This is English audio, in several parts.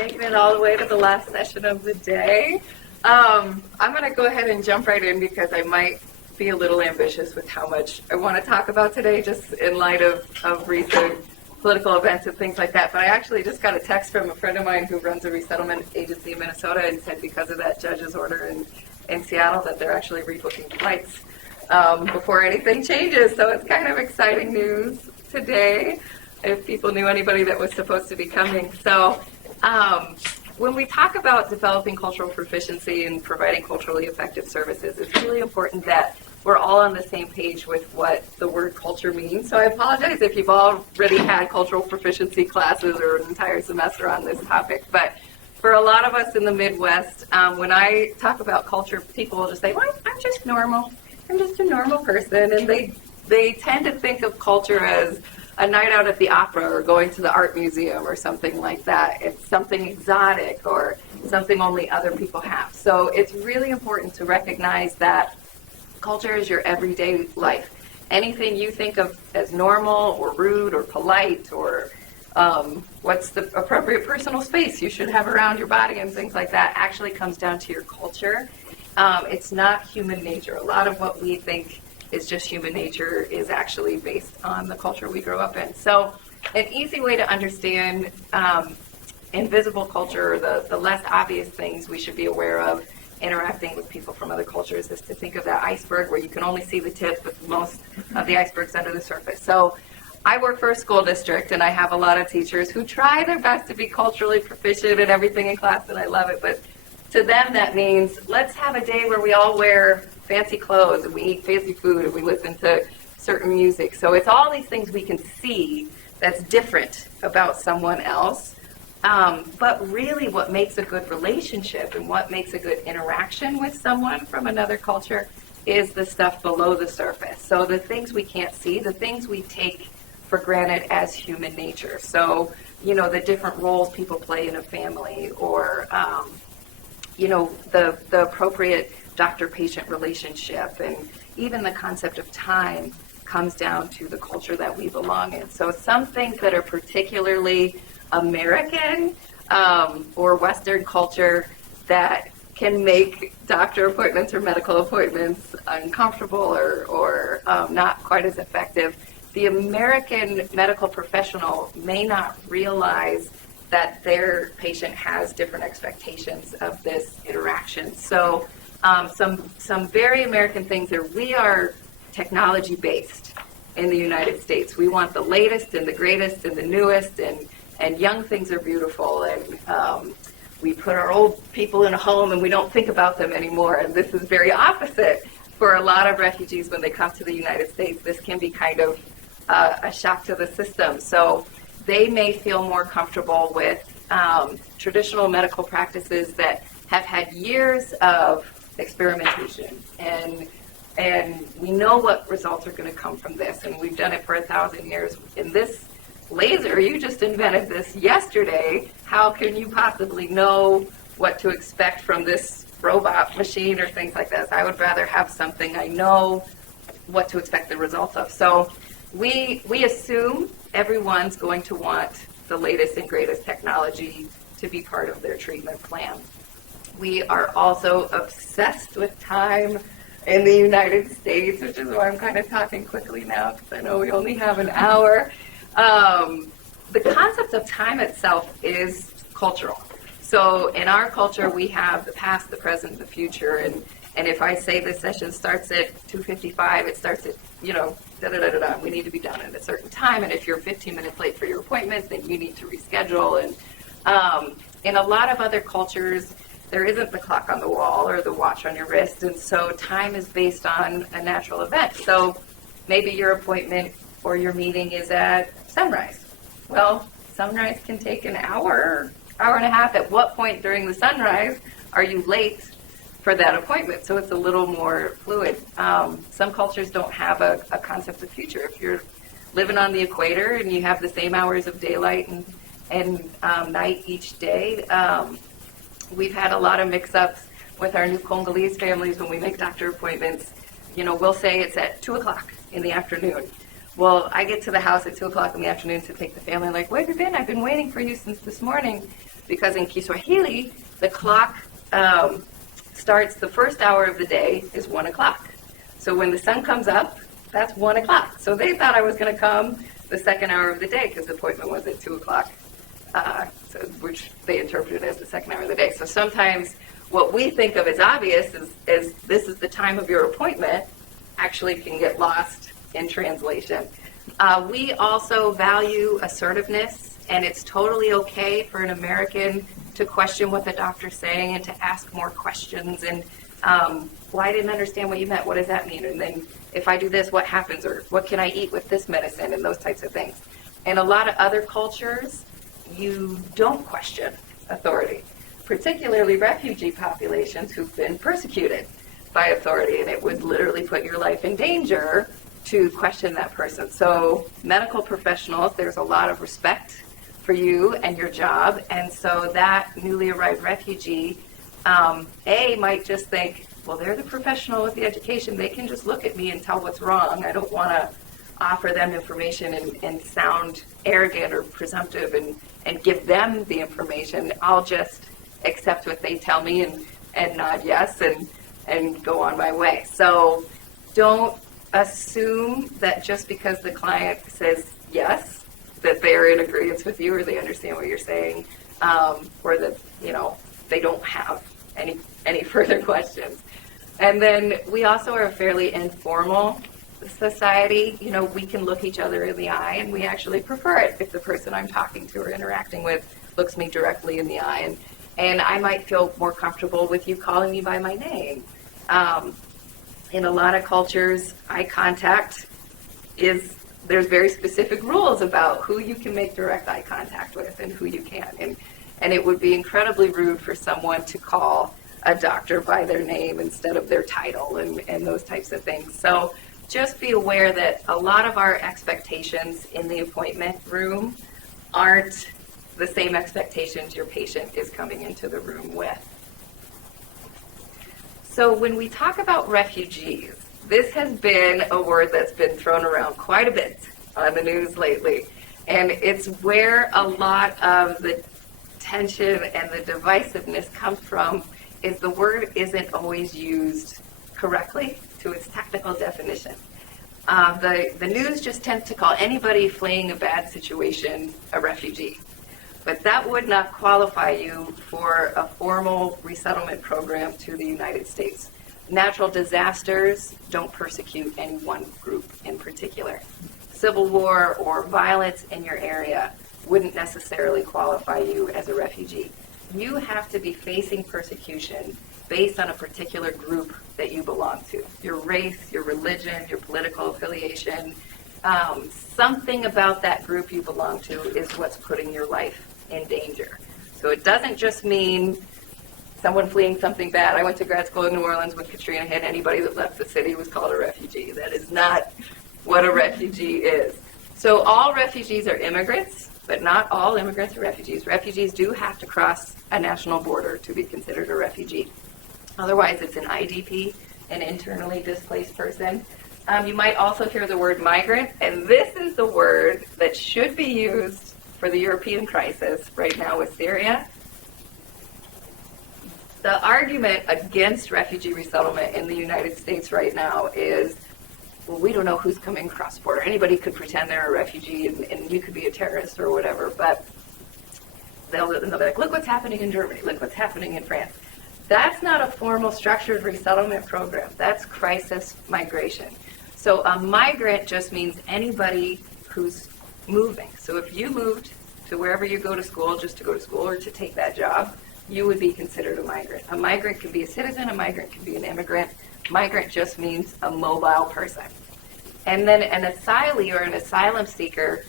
making it all the way to the last session of the day. I'm going to go ahead and jump right in because I might be a little ambitious with how much I want to talk about today, just in light of recent political events and things like that. But I actually just got a text from a friend of mine who runs a resettlement agency in Minnesota and said because of that judge's order in Seattle that they're actually rebooking flights before anything changes. So it's kind of exciting news today, if people knew anybody that was supposed to be coming. So when we talk about developing cultural proficiency and providing culturally effective services, it's really important that we're all on the same page with what the word culture means. So I apologize if you've already had cultural proficiency classes or an entire semester on this topic, but for a lot of us in the Midwest, when I talk about culture, people will just say, well, I'm just normal. I'm just a normal person. And they tend to think of culture as a night out at the opera or going to the art museum or something like that. It's something exotic or something only other people have. So it's really important to recognize that culture is your everyday life. Anything you think of as normal or rude or polite or what's the appropriate personal space you should have around your body and things like that actually comes down to your culture. It's not human nature. A lot of what we think is just human nature is actually based on the culture we grow up in. So an easy way to understand invisible culture, the less obvious things we should be aware of interacting with people from other cultures, is to think of that iceberg where you can only see the tip, but most of the iceberg's under the surface. So I work for a school district, and I have a lot of teachers who try their best to be culturally proficient in everything in class, and I love it. But to them, that means let's have a day where we all wear fancy clothes, and we eat fancy food, and we listen to certain music. So it's all these things we can see that's different about someone else. But really what makes a good relationship and what makes a good interaction with someone from another culture is the stuff below the surface. So the things we can't see, the things we take for granted as human nature. So, the different roles people play in a family, or, the appropriate doctor-patient relationship, and even the concept of time comes down to the culture that we belong in. So some things that are particularly American or Western culture that can make doctor appointments or medical appointments uncomfortable or not quite as effective. The American medical professional may not realize that their patient has different expectations of this interaction. So some very American things are, we are technology based in the United States. We want the latest and the greatest and the newest, and young things are beautiful, and we put our old people in a home and we don't think about them anymore. And this is very opposite for a lot of refugees when they come to the United States. This can be kind of a shock to the system. So they may feel more comfortable with traditional medical practices that have had years of experimentation, and we know what results are going to come from this, and we've done it for 1,000 years. In this laser, you just invented this yesterday. How can you possibly know what to expect from this robot machine or things like that? I would rather have something I know what to expect the results of. So we assume everyone's going to want the latest and greatest technology to be part of their treatment plan. We are also obsessed with time in the United States, which is why I'm kind of talking quickly now, because I know we only have an hour. The concept of time itself is cultural. So in our culture, we have the past, the present, the future, and if I say this session starts at 2:55, it starts at, da-da-da-da-da, we need to be done at a certain time, and if you're 15 minutes late for your appointment, then you need to reschedule. And in a lot of other cultures, there isn't the clock on the wall or the watch on your wrist, and so time is based on a natural event. So maybe your appointment or your meeting is at sunrise. Well, sunrise can take an hour and a half. At what point during the sunrise are you late for that appointment? So it's a little more fluid. Some cultures don't have a concept of future. If you're living on the equator and you have the same hours of daylight and night each day, we've had a lot of mix-ups with our new Congolese families when we make doctor appointments. We'll say it's at 2 o'clock in the afternoon. Well, I get to the house at 2 o'clock in the afternoon to take the family. I'm like, where have you been? I've been waiting for you since this morning. Because in Kiswahili, the clock starts, the first hour of the day is 1 o'clock. So when the sun comes up, that's 1 o'clock. So they thought I was going to come the second hour of the day because the appointment was at 2 o'clock, which they interpreted as the second hour of the day. So sometimes what we think of as obvious is this is the time of your appointment actually can get lost in translation. We also value assertiveness, and it's totally okay for an American to question what the doctor's saying and to ask more questions. And well, I didn't understand what you meant. What does that mean? And then if I do this, what happens? Or what can I eat with this medicine? And those types of things. In a lot of other cultures, you don't question authority, particularly refugee populations who've been persecuted by authority, and it would literally put your life in danger to question that person. So medical professionals, there's a lot of respect for you and your job, and so that newly arrived refugee, might just think, well, they're the professional with the education, they can just look at me and tell what's wrong. I don't want to offer them information and sound arrogant or presumptive and give them the information. I'll just accept what they tell me and nod yes and go on my way. So don't assume that just because the client says yes, that they're in agreement with you or they understand what you're saying, or that, they don't have any further questions. And then we also are a fairly informal society. We can look each other in the eye, and we actually prefer it if the person I'm talking to or interacting with looks me directly in the eye. And I might feel more comfortable with you calling me by my name. In a lot of cultures, eye contact there's very specific rules about who you can make direct eye contact with and who you can't. And it would be incredibly rude for someone to call a doctor by their name instead of their title and those types of things. So just be aware that a lot of our expectations in the appointment room aren't the same expectations your patient is coming into the room with. So when we talk about refugees, this has been a word that's been thrown around quite a bit on the news lately. And it's where a lot of the tension and the divisiveness comes from, is the word isn't always used correctly to its technical definition. The news just tends to call anybody fleeing a bad situation a refugee. But that would not qualify you for a formal resettlement program to the United States. Natural disasters don't persecute any one group in particular. Civil war or violence in your area wouldn't necessarily qualify you as a refugee. You have to be facing persecution based on a particular group that you belong to. Your race, your religion, your political affiliation, something about that group you belong to is what's putting your life in danger. So it doesn't just mean someone fleeing something bad. I went to grad school in New Orleans when Katrina hit. Anybody that left the city was called a refugee. That is not what a refugee is. So all refugees are immigrants, but not all immigrants are refugees. Refugees do have to cross a national border to be considered a refugee. Otherwise, it's an IDP, an internally displaced person. You might also hear the word migrant, and this is the word that should be used for the European crisis right now with Syria. The argument against refugee resettlement in the United States right now is, well, we don't know who's coming across the border. Anybody could pretend they're a refugee and you could be a terrorist or whatever, but they'll be like, look what's happening in Germany, look what's happening in France. That's not a formal structured resettlement program. That's crisis migration. So a migrant just means anybody who's moving. So if you moved to wherever you go to school just to go to school or to take that job, you would be considered a migrant. A migrant can be a citizen, a migrant can be an immigrant. Migrant just means a mobile person. And then an asylee or an asylum seeker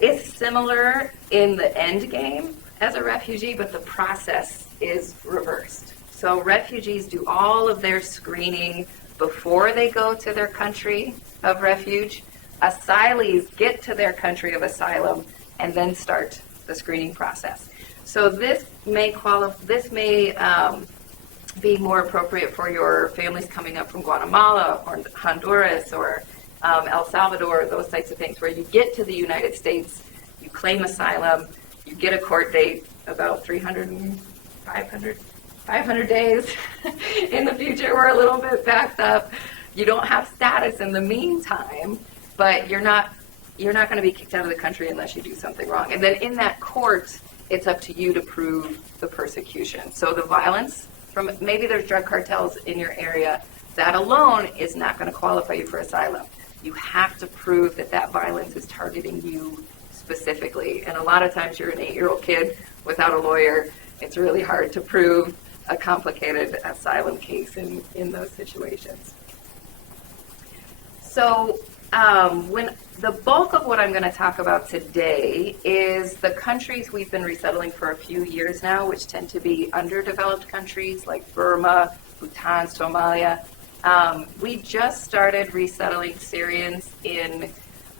is similar in the end game as a refugee, but the process is reversed. So refugees do all of their screening before they go to their country of refuge. Asylees get to their country of asylum and then start the screening process. So this may be more appropriate for your families coming up from Guatemala or Honduras or El Salvador, those types of things, where you get to the United States, you claim asylum, you get a court date about 500 days in the future. We're a little bit backed up. You don't have status in the meantime, but you're not going to be kicked out of the country unless you do something wrong. And then in that court, it's up to you to prove the persecution. So the violence from, maybe there's drug cartels in your area, that alone is not going to qualify you for asylum. You have to prove that that violence is targeting you specifically. And a lot of times you're an 8-year-old kid without a lawyer. It's really hard to prove a complicated asylum case in those situations. So when the bulk of what I'm going to talk about today is the countries we've been resettling for a few years now, which tend to be underdeveloped countries like Burma, Bhutan, Somalia. We just started resettling Syrians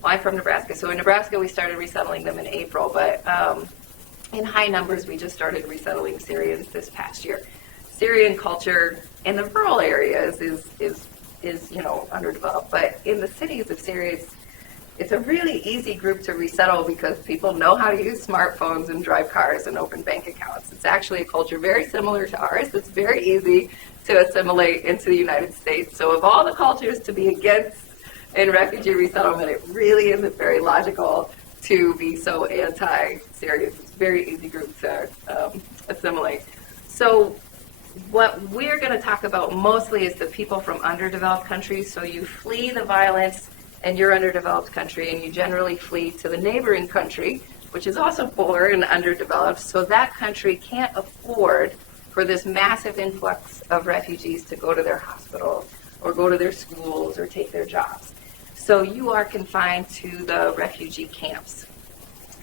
I'm from Nebraska. So in Nebraska, we started resettling them in April, but in high numbers, we just started resettling Syrians this past year. Syrian culture in the rural areas is underdeveloped, but in the cities of Syria, it's a really easy group to resettle because people know how to use smartphones and drive cars and open bank accounts. It's actually a culture very similar to ours. It's very easy to assimilate into the United States. So of all the cultures to be against in refugee resettlement, it really isn't very logical to be so anti-Syrians. It's a very easy group to assimilate. So what we're going to talk about mostly is the people from underdeveloped countries. So you flee the violence in your underdeveloped country, and you generally flee to the neighboring country, which is also poor and underdeveloped. So that country can't afford for this massive influx of refugees to go to their hospitals or go to their schools or take their jobs. So you are confined to the refugee camps.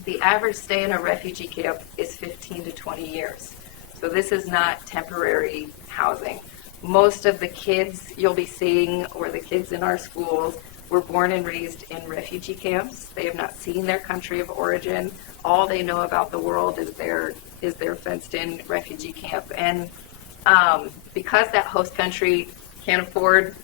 The average stay in a refugee camp is 15 to 20 years. So this is not temporary housing. Most of the kids you'll be seeing, or the kids in our schools, were born and raised in refugee camps. They have not seen their country of origin. All they know about the world is their fenced-in refugee camp. And because that host country can't afford,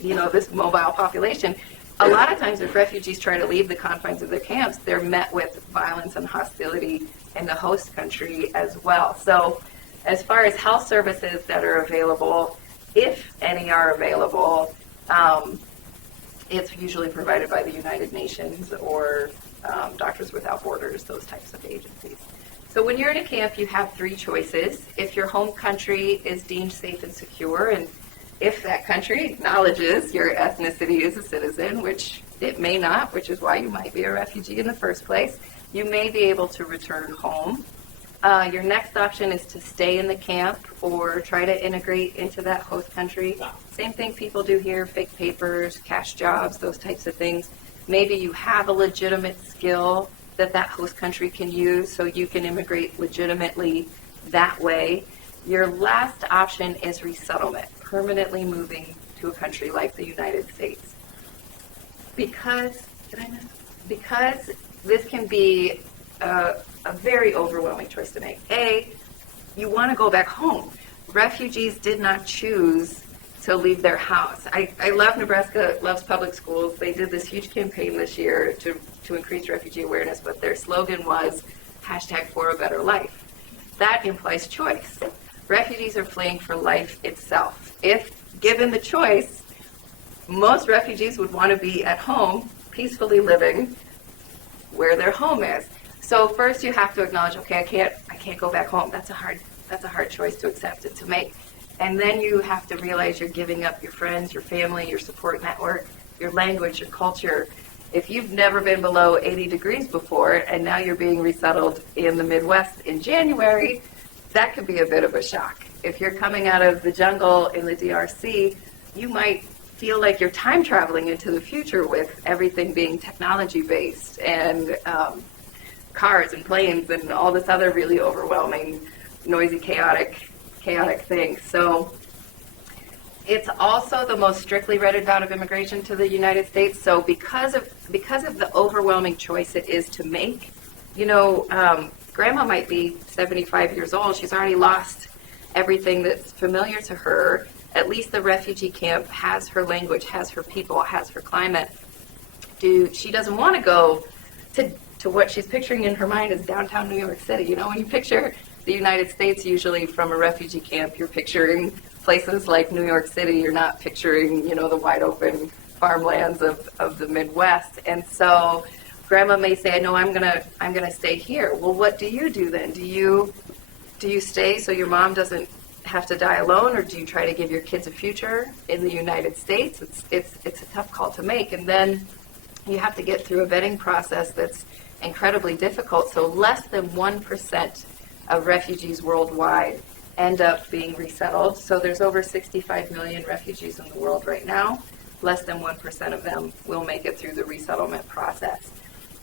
this mobile population, a lot of times if refugees try to leave the confines of their camps, they're met with violence and hostility in the host country as well. So as far as health services that are available, if any are available, it's usually provided by the United Nations or Doctors Without Borders, those types of agencies. So when you're in a camp, you have 3 choices. If your home country is deemed safe and secure, and if that country acknowledges your ethnicity as a citizen, which it may not, which is why you might be a refugee in the first place, you may be able to return home. Your next option is to stay in the camp or try to integrate into that host country. Same thing people do here, fake papers, cash jobs, those types of things. Maybe you have a legitimate skill that host country can use, so you can immigrate legitimately that way. Your last option is resettlement, permanently moving to a country like the United States. Because this can be a very overwhelming choice to make. You want to go back home. Refugees did not choose to leave their house. I love Nebraska, loves public schools. They did this huge campaign this year to increase refugee awareness, but their slogan was #ForABetterLife. That implies choice. Refugees are fleeing for life itself. If given the choice, most refugees would want to be at home, peacefully living where their home is. So first you have to acknowledge, okay, I can't go back home. That's a hard choice to accept and to make. And then you have to realize you're giving up your friends, your family, your support network, your language, your culture. If you've never been below 80 degrees before and now you're being resettled in the Midwest in January, that could be a bit of a shock. If you're coming out of the jungle in the DRC, you might feel like you're time traveling into the future with everything being technology based and cars and planes and all this other really overwhelming, noisy, chaotic things. So it's also the most strictly rented route of immigration to the United States. So because of the overwhelming choice it is to make, grandma might be 75 years old. She's already lost everything that's familiar to her. At least the refugee camp has her language, has her people, has her climate. She doesn't want to go to what she's picturing in her mind is downtown New York City. When you picture the United States, usually from a refugee camp, you're picturing places like New York City. You're not picturing, the wide open farmlands of the Midwest. And so grandma may say, no, I'm gonna stay here. Well, what do you do then? Do you stay so your mom doesn't have to die alone, or do you try to give your kids a future in the United States? It's a tough call to make. And then you have to get through a vetting process that's incredibly difficult. So less than 1% of refugees worldwide end up being resettled. So there's over 65 million refugees in the world right now. Less than 1% of them will make it through the resettlement process.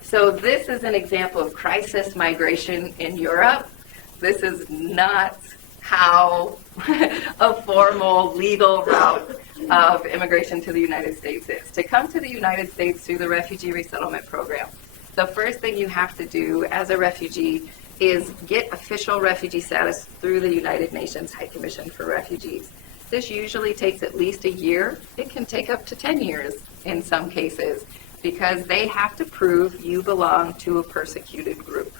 So this is an example of crisis migration in Europe. This is not how a formal legal route of immigration to the United States is. To come to the United States through the refugee resettlement program, the first thing you have to do as a refugee is get official refugee status through the United Nations High Commission for Refugees. This usually takes at least a year. It can take up to 10 years in some cases, because they have to prove you belong to a persecuted group.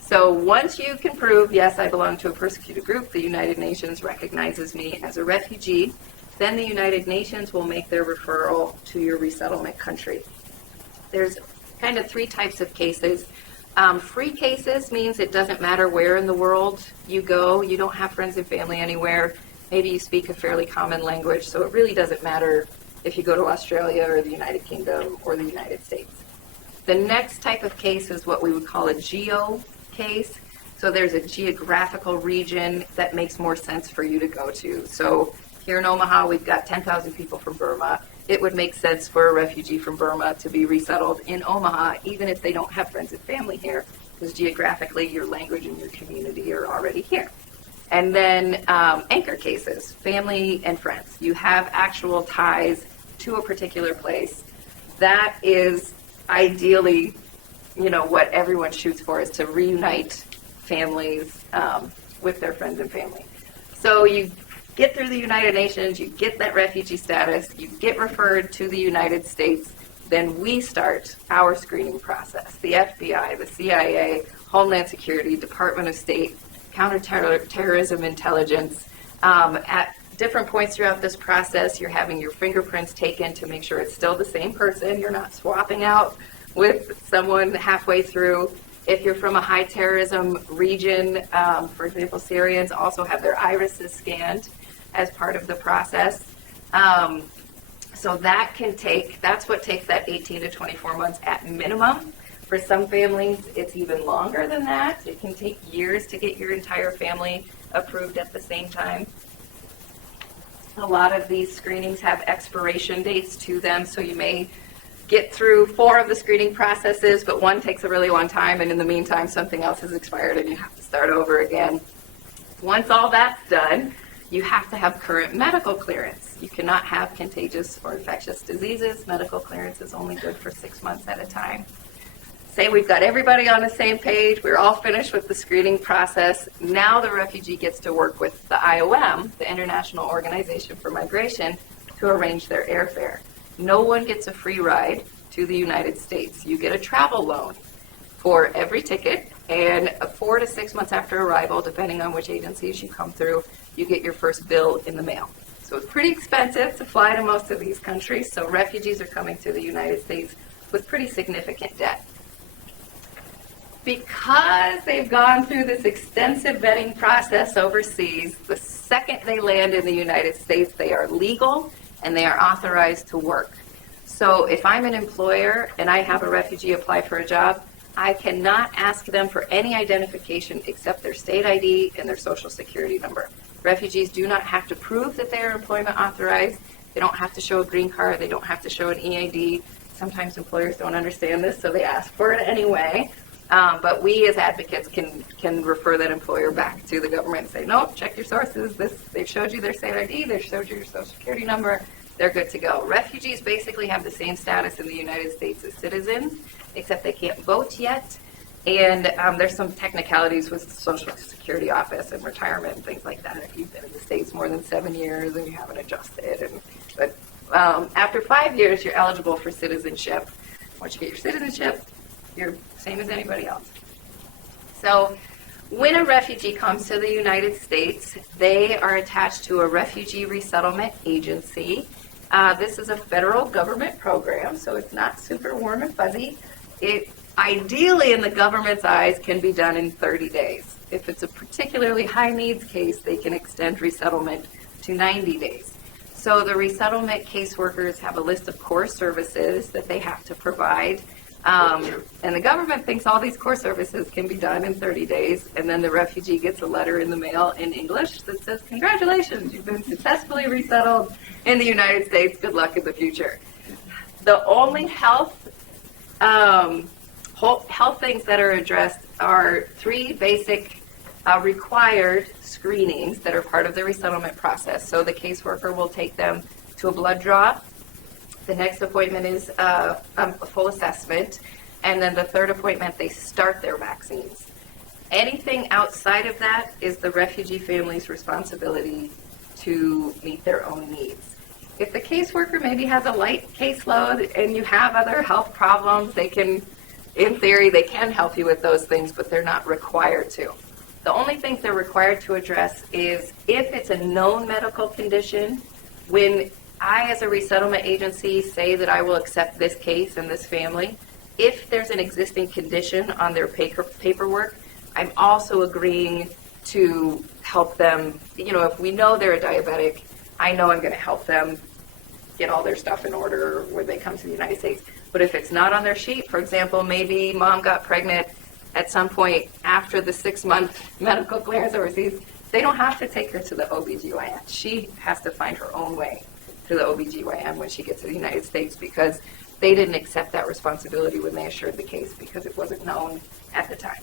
So once you can prove, yes, I belong to a persecuted group, the United Nations recognizes me as a refugee, then the United Nations will make their referral to your resettlement country. There's kind of three types of cases. Free cases means it doesn't matter where in the world you go. You don't have friends and family anywhere. Maybe you speak a fairly common language, so it really doesn't matter if you go to Australia or the United Kingdom or the United States. The next type of case is what we would call a geo case. So there's a geographical region that makes more sense for you to go to. So here in Omaha, we've got 10,000 people from Burma. It would make sense for a refugee from Burma to be resettled in Omaha, even if they don't have friends and family here, because geographically your language and your community are already here. And then anchor cases, family and friends. You have actual ties to a particular place. That is ideally, what everyone shoots for, is to reunite families with their friends and family. So you get through the United Nations, you get that refugee status, you get referred to the United States, then we start our screening process. The FBI, the CIA, Homeland Security, Department of State, counterterrorism intelligence. At different points throughout this process, you're having your fingerprints taken to make sure it's still the same person. You're not swapping out with someone halfway through. If you're from a high terrorism region, for example, Syrians also have their irises scanned as part of the process. So that's what takes that 18 to 24 months at minimum. For some families, it's even longer than that. It can take years to get your entire family approved at the same time. A lot of these screenings have expiration dates to them, so you may get through 4 of the screening processes, but one takes a really long time, and in the meantime, something else has expired and you have to start over again. Once all that's done, you have to have current medical clearance. You cannot have contagious or infectious diseases. Medical clearance is only good for 6 months at a time. Say we've got everybody on the same page, we're all finished with the screening process. Now the refugee gets to work with the IOM, the International Organization for Migration, to arrange their airfare. No one gets a free ride to the United States. You get a travel loan for every ticket, and 4 to 6 months after arrival, depending on which agencies you come through, you get your first bill in the mail. So it's pretty expensive to fly to most of these countries, so refugees are coming to the United States with pretty significant debt. Because they've gone through this extensive vetting process overseas, the second they land in the United States, they are legal and they are authorized to work. So if I'm an employer and I have a refugee apply for a job, I cannot ask them for any identification except their state ID and their social security number. Refugees do not have to prove that they are employment authorized. They don't have to show a green card. They don't have to show an EID. Sometimes employers don't understand this, so they ask for it anyway. But we as advocates can refer that employer back to the government and say, no, check your sources. They've showed you their state ID. They've showed you your social security number. They're good to go. Refugees basically have the same status in the United States as citizens, except they can't vote yet. And there's some technicalities with the Social Security Office and retirement and things like that. If you've been in the States more than 7 years and you haven't adjusted. But after 5 years, you're eligible for citizenship. Once you get your citizenship, you're same as anybody else. So when a refugee comes to the United States, they are attached to a refugee resettlement agency. This is a federal government program, so it's not super warm and fuzzy. It ideally, in the government's eyes, can be done in 30 days. If it's a particularly high needs case, they can extend resettlement to 90 days. So the resettlement caseworkers have a list of core services that they have to provide. And the government thinks all these core services can be done in 30 days, and then the refugee gets a letter in the mail in English that says, congratulations, you've been successfully resettled in the United States, good luck in the future. The only health things that are addressed are 3 basic required screenings that are part of the resettlement process. So the caseworker will take them to a blood draw. The next appointment is a full assessment. And then the third appointment, they start their vaccines. Anything outside of that is the refugee family's responsibility to meet their own needs. If the caseworker maybe has a light caseload and you have other health problems, they can, in theory, they can help you with those things, but they're not required to. The only things they're required to address is if it's a known medical condition. When I, as a resettlement agency, say that I will accept this case and this family, if there's an existing condition on their paperwork, I'm also agreeing to help them. If we know they're a diabetic, I know I'm going to help them get all their stuff in order when they come to the United States. But if it's not on their sheet, for example, maybe mom got pregnant at some point after the 6-month medical clearance overseas, they don't have to take her to the OBGYN. She has to find her own way to the OBGYN when she gets to the United States, because they didn't accept that responsibility when they assured the case because it wasn't known at the time.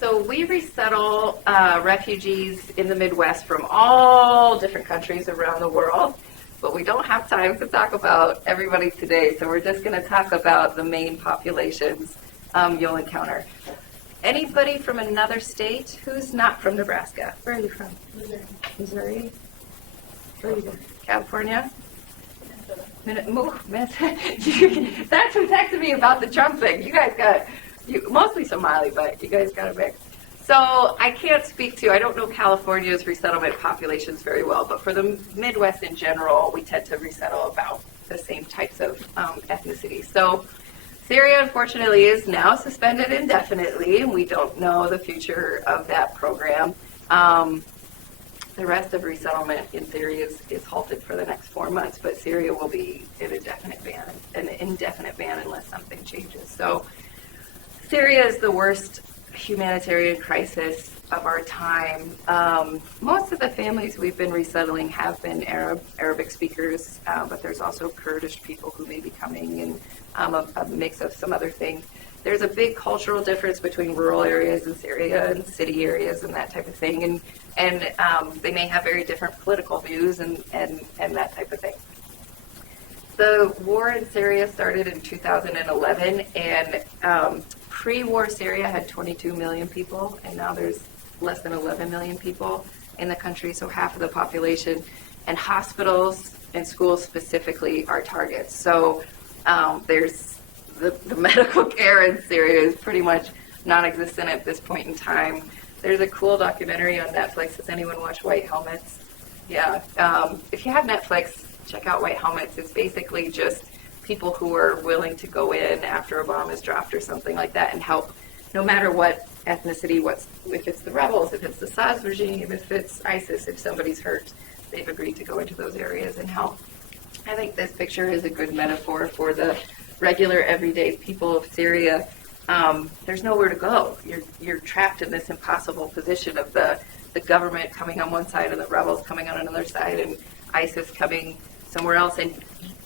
So we resettle refugees in the Midwest from all different countries around the world, but we don't have time to talk about everybody today, so we're just going to talk about the main populations you'll encounter. Anybody from another state who's not from Nebraska? Where are you from? Missouri? Where are you from? California? That's who texted me about the Trump thing. You guys got, mostly Somali, but you guys got a mix. So I can't speak to, I don't know California's resettlement populations very well, but for the Midwest in general, we tend to resettle about the same types of ethnicities. So Syria, unfortunately, is now suspended indefinitely, and we don't know the future of that program. The rest of resettlement, in theory, is halted for the next 4 months, but Syria will be an indefinite ban unless something changes. So Syria is the worst humanitarian crisis of our time. Most of the families we've been resettling have been Arabic speakers, but there's also Kurdish people who may be coming, and a mix of some other things. There's a big cultural difference between rural areas in Syria and city areas and that type of thing, and they may have very different political views and that type of thing. The war in Syria started in 2011, and pre-war Syria had 22 million people, and now there's less than 11 million people in the country, so half of the population. And hospitals and schools specifically are targets. So there's the medical care in Syria is pretty much non-existent at this point in time. There's a cool documentary on Netflix. Does anyone watch White Helmets? Yeah. If you have Netflix, check out White Helmets. It's basically just people who are willing to go in after a bomb is dropped or something like that and help, no matter what ethnicity, if it's the rebels, if it's the Assad regime, if it's ISIS, if somebody's hurt, they've agreed to go into those areas and help. I think this picture is a good metaphor for the regular, everyday people of Syria. There's nowhere to go. You're trapped in this impossible position of the government coming on one side and the rebels coming on another side and ISIS coming somewhere else, and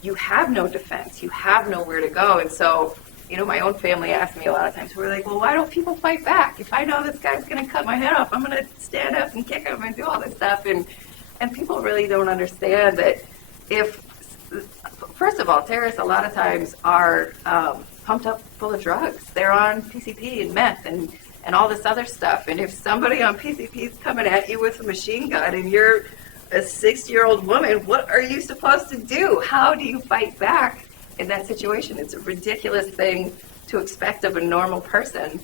you have no defense. You have nowhere to go. And so, my own family asked me a lot of times, we're like, well, why don't people fight back? If I know this guy's going to cut my head off, I'm going to stand up and kick him and do all this stuff. And people really don't understand that first of all, terrorists a lot of times are pumped up full of drugs. They're on PCP and meth and all this other stuff. And if somebody on PCP is coming at you with a machine gun and you're a 6-year-old woman, what are you supposed to do? How do you fight back in that situation? It's a ridiculous thing to expect of a normal person.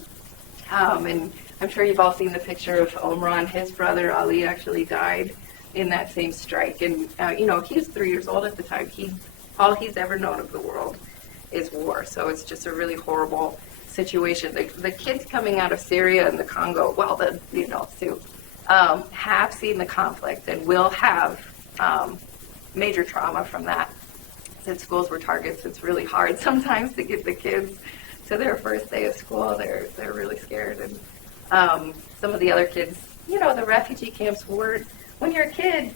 And I'm sure you've all seen the picture of Omran. His brother Ali actually died in that same strike. And, he was 3 years old at the time. All he's ever known of the world is war. So it's just a really horrible situation. The kids coming out of Syria and the Congo, well, the adults too, have seen the conflict and will have major trauma from that. Since schools were targets, it's really hard sometimes to get the kids to their first day of school. They're really scared. And some of the other kids, the refugee camps were, when you're a kid,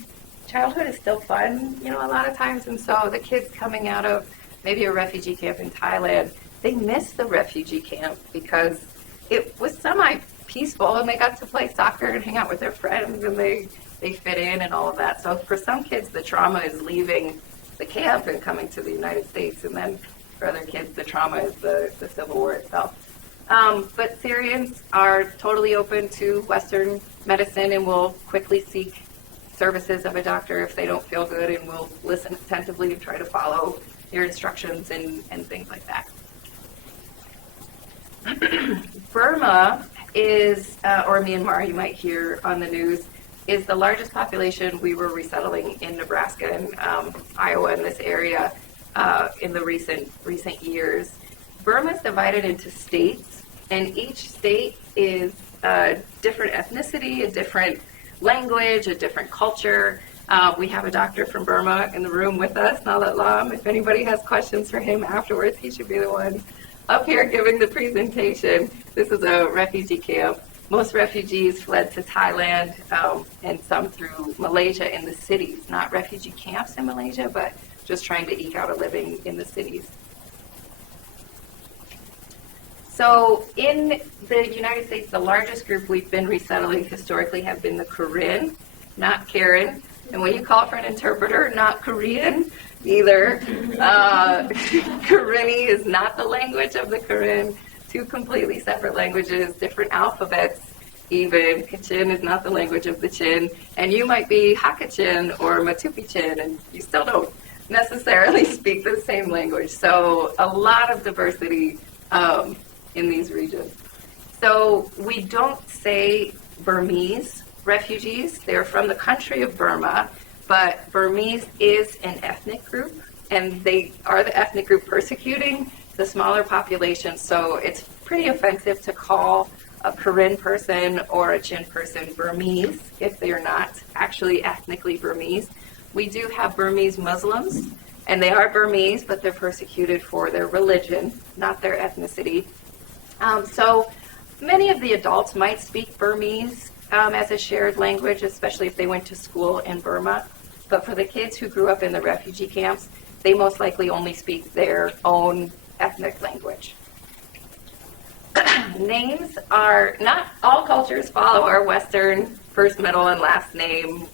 childhood is still fun, a lot of times. And so the kids coming out of maybe a refugee camp in Thailand, they missed the refugee camp because it was semi-peaceful and they got to play soccer and hang out with their friends and they fit in and all of that. So for some kids, the trauma is leaving the camp and coming to the United States. And then for other kids, the trauma is the Civil War itself. But Syrians are totally open to Western medicine and will quickly seek services of a doctor if they don't feel good and will listen attentively and try to follow your instructions and things like that. Burma is, or Myanmar, you might hear on the news, is the largest population. We were resettling in Nebraska and Iowa in this area in the recent years. Burma is divided into states, and each state is a different ethnicity, a different language, a different culture. We have a doctor from Burma in the room with us, Nalat Lam. If anybody has questions for him afterwards, he should be the one up here giving the presentation. This is a refugee camp. Most refugees fled to Thailand and some through Malaysia in the cities, not refugee camps in Malaysia, but just trying to eke out a living in the cities. So in the United States, the largest group we've been resettling historically have been the Karen, not Karen. And when you call for an interpreter, not Korean either. Karenni is not the language of the Karen. Two completely separate languages, different alphabets even. Kachin is not the language of the Chin. And you might be Hakachin or Matupichin, and you still don't necessarily speak the same language. So a lot of diversity in these regions. So we don't say Burmese refugees. They're from the country of Burma, but Burmese is an ethnic group, and they are the ethnic group persecuting the smaller population. So it's pretty offensive to call a Karen person or a Chin person Burmese if they're not actually ethnically Burmese. We do have Burmese Muslims, and they are Burmese, but they're persecuted for their religion, not their ethnicity. So many of the adults might speak Burmese as a shared language, especially if they went to school in Burma. But for the kids who grew up in the refugee camps, they most likely only speak their own ethnic language. Names are, not all cultures follow our Western first, middle, and last name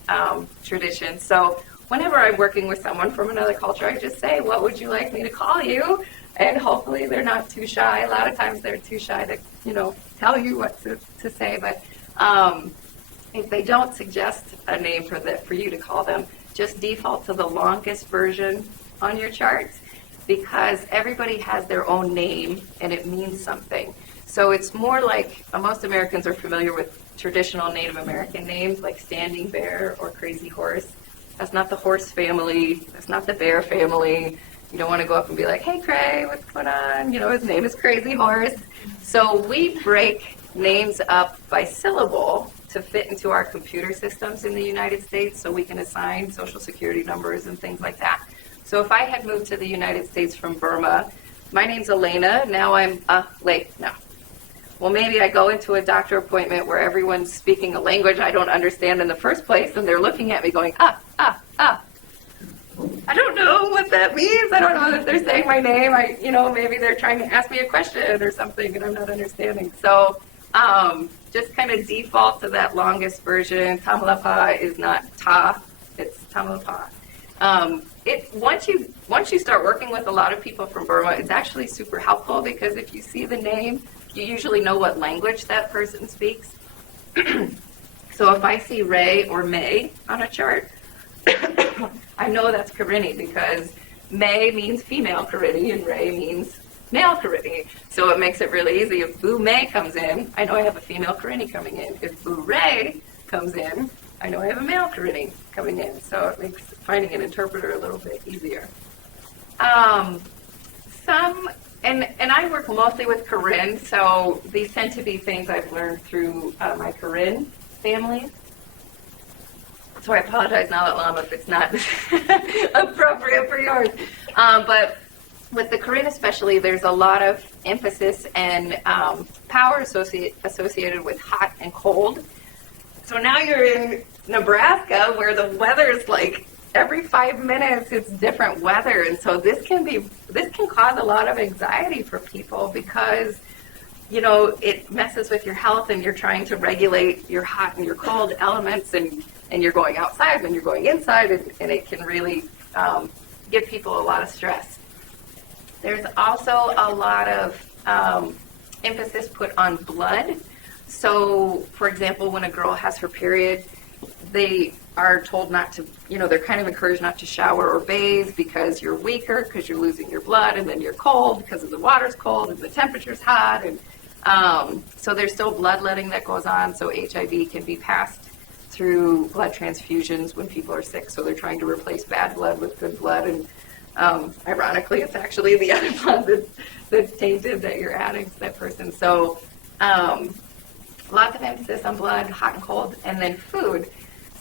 tradition. So whenever I'm working with someone from another culture, I just say, what would you like me to call you? And hopefully they're not too shy. A lot of times they're too shy to, tell you what to say. But if they don't suggest a name for you to call them, just default to the longest version on your charts, because everybody has their own name and it means something. So it's more like most Americans are familiar with traditional Native American names like Standing Bear or Crazy Horse. That's not the horse family. That's not the bear family. You don't want to go up and be like, hey, Cray, what's going on? His name is Crazy Horse. So we break names up by syllable to fit into our computer systems in the United States so we can assign social security numbers and things like that. So if I had moved to the United States from Burma, my name's Alana, now I'm no. Well, maybe I go into a doctor appointment where everyone's speaking a language I don't understand in the first place, and they're looking at me going, I don't know what that means. I don't know if they're saying my name. Maybe they're trying to ask me a question or something and I'm not understanding. So just kind of default to that longest version. Tamalapa is not ta, it's Tamalapa. Once you start working with a lot of people from Burma, it's actually super helpful, because if you see the name, you usually know what language that person speaks. So if I see Ray or May on a chart, I know that's Karenni because May means female Karenni and Ray means male Karenni. So it makes it really easy. If Boo May comes in, I know I have a female Karenni coming in. If Boo Ray comes in, I know I have a male Karenni coming in. So it makes finding an interpreter a little bit easier. And I work mostly with Karen, so these tend to be things I've learned through my Karen family. So I apologize now, Alana, if it's not appropriate for yours. But with the Karen especially, there's a lot of emphasis and power associated with hot and cold. So now you're in Nebraska where the weather's like every 5 minutes it's different weather, and so this can cause a lot of anxiety for people because it messes with your health and you're trying to regulate your hot and your cold elements, and you're going outside and you're going inside, and it can really give people a lot of stress. There's also a lot of emphasis put on blood. So, for example, when a girl has her period, they are told not to, they're kind of encouraged not to shower or bathe because you're weaker, because you're losing your blood, and then you're cold because the water's cold and the temperature's hot. And so there's still bloodletting that goes on. So HIV can be passed through blood transfusions when people are sick. So they're trying to replace bad blood with good blood. And ironically, it's actually the other blood that's tainted that you're adding to that person. So lots of emphasis on blood, hot and cold, and then food.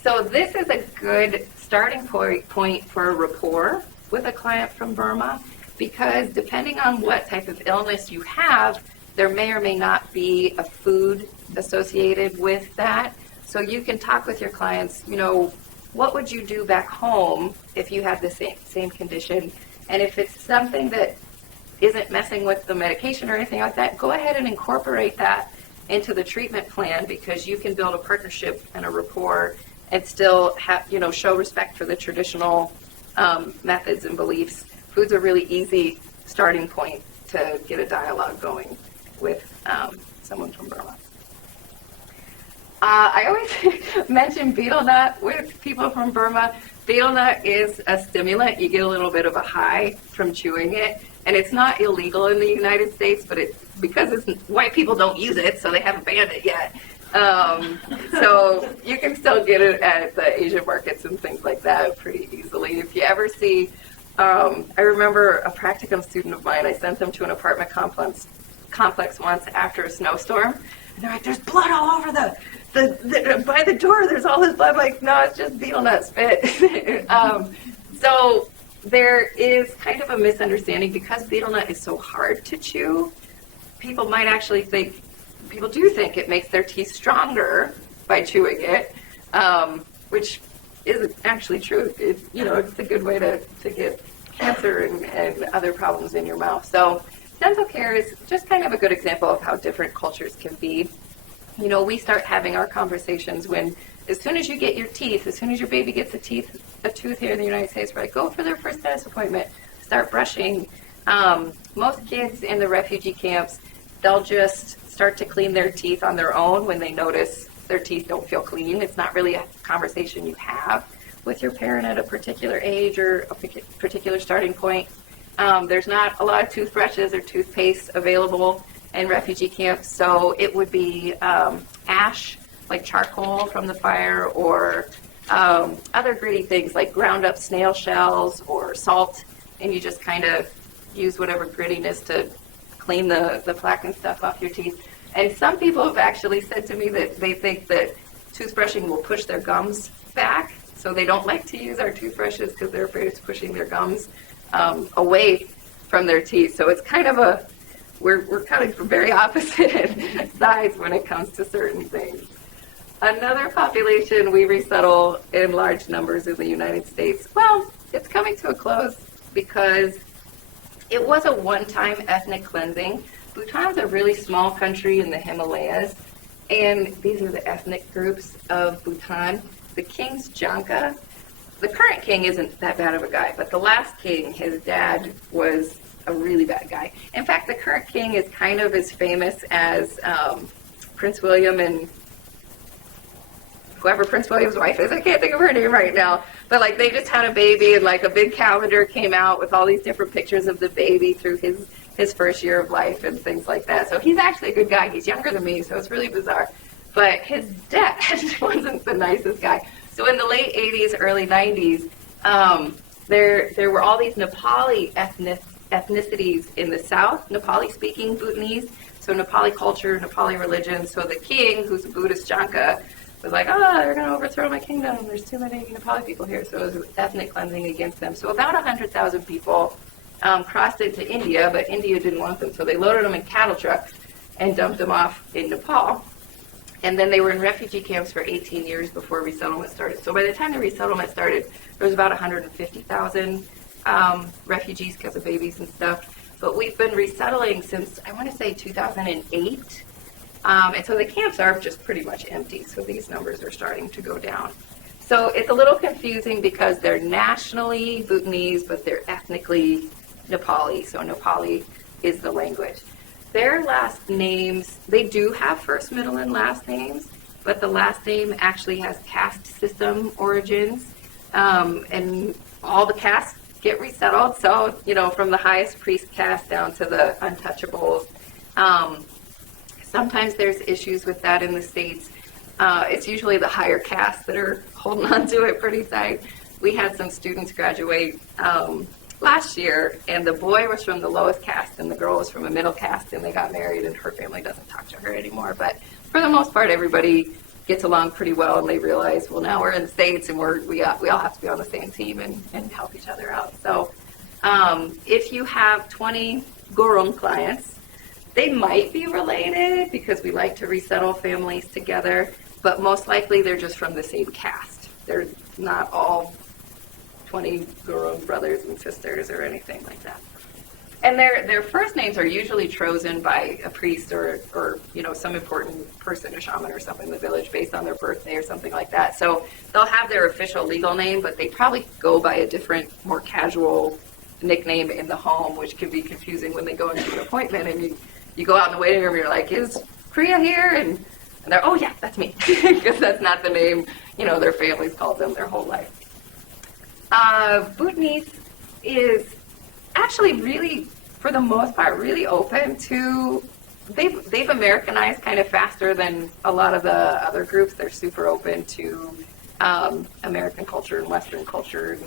So this is a good starting point for a rapport with a client from Burma, because depending on what type of illness you have, there may or may not be a food associated with that. So you can talk with your clients, what would you do back home if you had the same condition? And if it's something that isn't messing with the medication or anything like that, go ahead and incorporate that into the treatment plan, because you can build a partnership and a rapport and still have, show respect for the traditional methods and beliefs. Food's a really easy starting point to get a dialogue going with someone from Burma. I always mention betel nut with people from Burma. Betel nut is a stimulant. You get a little bit of a high from chewing it, and it's not illegal in the United States, but because white people don't use it, so they haven't banned it yet. So you can still get it at the Asian markets and things like that pretty easily. If you ever see, I remember a practicum student of mine, I sent them to an apartment complex once after a snowstorm, and they're like, there's blood all over by the door, there's all this blood. I'm like, no, it's just betel nut spit. So there is kind of a misunderstanding, because betel nut is so hard to chew. People do think it makes their teeth stronger by chewing it, which isn't actually true. It's a good way to get cancer and other problems in your mouth. So dental care is just kind of a good example of how different cultures can be. We start having our conversations when, as soon as you get your teeth, as soon as your baby gets a tooth here in the United States, right, go for their first dentist appointment, start brushing. Most kids in the refugee camps, they'll just start to clean their teeth on their own when they notice their teeth don't feel clean. It's not really a conversation you have with your parent at a particular age or a particular starting point. There's not a lot of toothbrushes or toothpaste available in refugee camps, so it would be ash, like charcoal from the fire, or other gritty things like ground up snail shells or salt, and you just kind of use whatever grittiness to clean the plaque and stuff off your teeth. And some people have actually said to me that they think that toothbrushing will push their gums back, so they don't like to use our toothbrushes because they're afraid it's pushing their gums away from their teeth. So it's kind of we're kind of very opposite sides when it comes to certain things. Another population we resettle in large numbers in the United States, well, it's coming to a close because it was a one-time ethnic cleansing. Bhutan's a really small country in the Himalayas, and these are the ethnic groups of Bhutan. The king's Janka. The current king isn't that bad of a guy, but the last king, his dad, was a really bad guy. In fact, the current king is kind of as famous as Prince William and whoever Prince William's wife is. I can't think of her name right now. But like they just had a baby, and like a big calendar came out with all these different pictures of the baby through his first year of life and things like that. So he's actually a good guy. He's younger than me, so it's really bizarre. But his dad wasn't the nicest guy. So in the late 80s, early 90s, there were all these Nepali ethnicities in the south, Nepali-speaking Bhutanese. So Nepali culture, Nepali religion. So the king, who's a Buddhist Janka, was like, they're going to overthrow my kingdom. There's too many Nepali people here. So it was ethnic cleansing against them. So about 100,000 people crossed into India, but India didn't want them. So they loaded them in cattle trucks and dumped them off in Nepal. And then they were in refugee camps for 18 years before resettlement started. So by the time the resettlement started, there was about 150,000 refugees because of babies and stuff. But we've been resettling since, I want to say, 2008. And so the camps are just pretty much empty. So these numbers are starting to go down. So it's a little confusing because they're nationally Bhutanese, but they're ethnically Nepali. So Nepali is the language. Their last names, they do have first, middle, and last names, but the last name actually has caste system origins, and all the castes get resettled. So, from the highest priest caste down to the untouchables. Sometimes there's issues with that in the States. It's usually the higher castes that are holding on to it pretty tight. We had some students graduate last year, and the boy was from the lowest caste and the girl was from a middle caste, and they got married, and her family doesn't talk to her anymore. But for the most part, everybody gets along pretty well, and they realize, well, now we're in the States, and we all have to be on the same team and help each other out. So if you have 20 Gurung clients, they might be related because we like to resettle families together, but most likely they're just from the same caste. They're not all 20 Gurung brothers and sisters or anything like that. And their first names are usually chosen by a priest or some important person, a shaman or something in the village based on their birthday or something like that. So they'll have their official legal name, but they probably go by a different, more casual nickname in the home, which can be confusing when they go into an appointment and you go out in the waiting room and you're like, is Priya here? And they're, oh yeah, that's me. Because that's not the name, their family's called them their whole life. Bhutanese is actually really, for the most part, really open to, they've Americanized kind of faster than a lot of the other groups. They're super open to American culture and Western culture,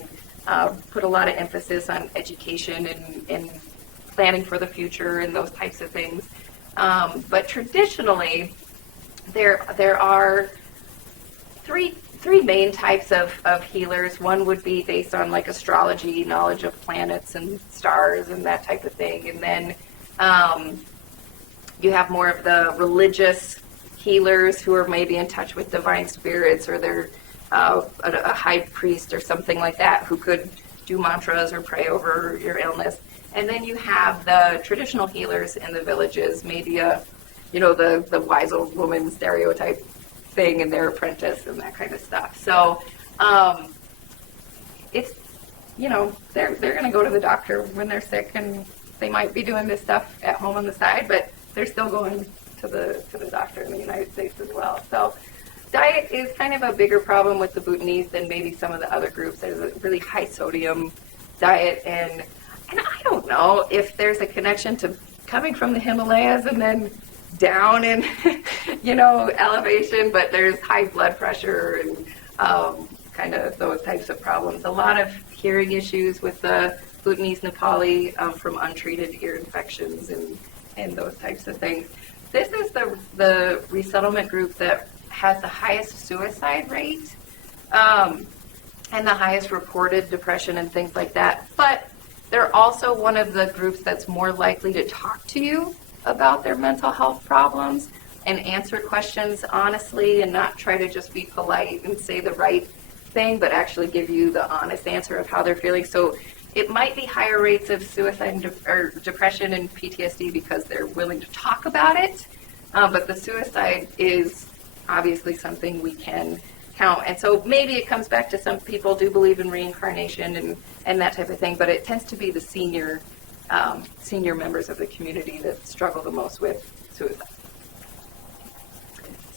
and put a lot of emphasis on education and planning for the future and those types of things. But traditionally, there are three main types of healers. One would be based on like astrology, knowledge of planets and stars and that type of thing. And then you have more of the religious healers who are maybe in touch with divine spirits, or they're a high priest or something like that who could do mantras or pray over your illness. And then you have the traditional healers in the villages, maybe the wise old woman stereotype thing and their apprentice and that kind of stuff. So it's, they're going to go to the doctor when they're sick, and they might be doing this stuff at home on the side, but they're still going to the doctor in the United States as well. So diet is kind of a bigger problem with the Bhutanese than maybe some of the other groups. There's a really high sodium diet, and I don't know if there's a connection to coming from the Himalayas and then down in, elevation, but there's high blood pressure and kind of those types of problems. A lot of hearing issues with the Bhutanese Nepali from untreated ear infections and those types of things. This is the resettlement group that has the highest suicide rate and the highest reported depression and things like that. But they're also one of the groups that's more likely to talk to you about their mental health problems and answer questions honestly and not try to just be polite and say the right thing, but actually give you the honest answer of how they're feeling. So it might be higher rates of suicide or depression and PTSD because they're willing to talk about it, but the suicide is obviously something we can count. And so maybe it comes back to some people do believe in reincarnation and that type of thing, but it tends to be the senior members of the community that struggle the most with suicide.